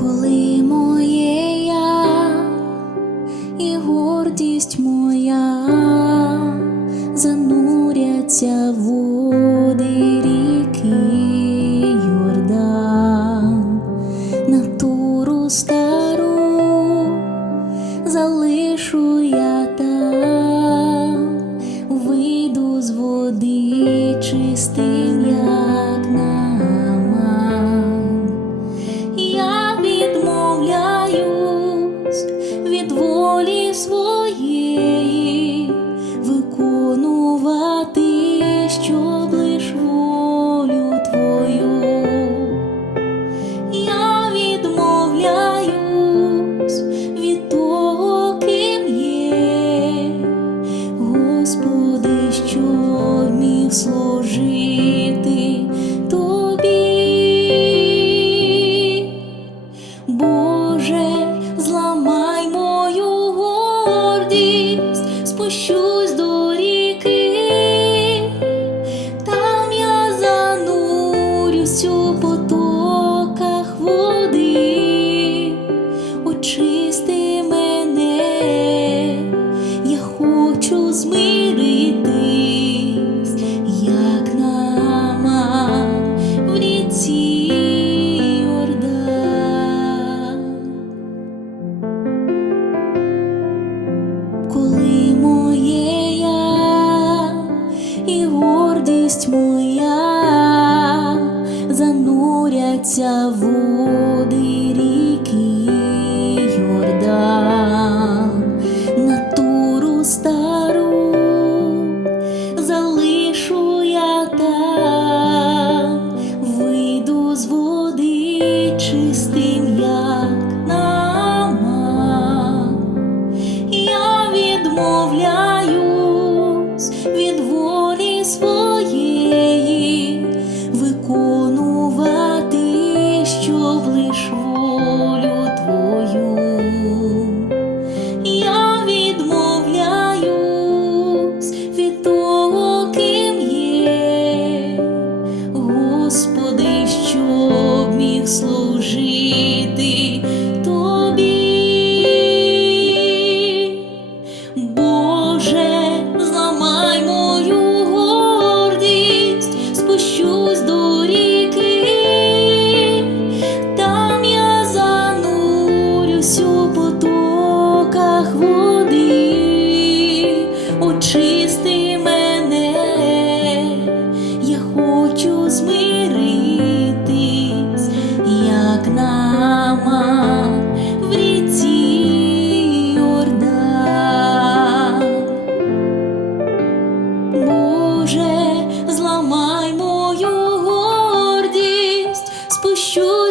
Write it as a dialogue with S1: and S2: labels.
S1: коли моє я і гордість моя зануряться в. радість, спущусь до ріки, там я занурюсь у поту. коли моє я і гордість моя зануряться в. відмовляюсь від волі своєї виконувати, щоб лиш волю твою. Я відмовляюсь від того, ким є, Господи, щоб міг слово. you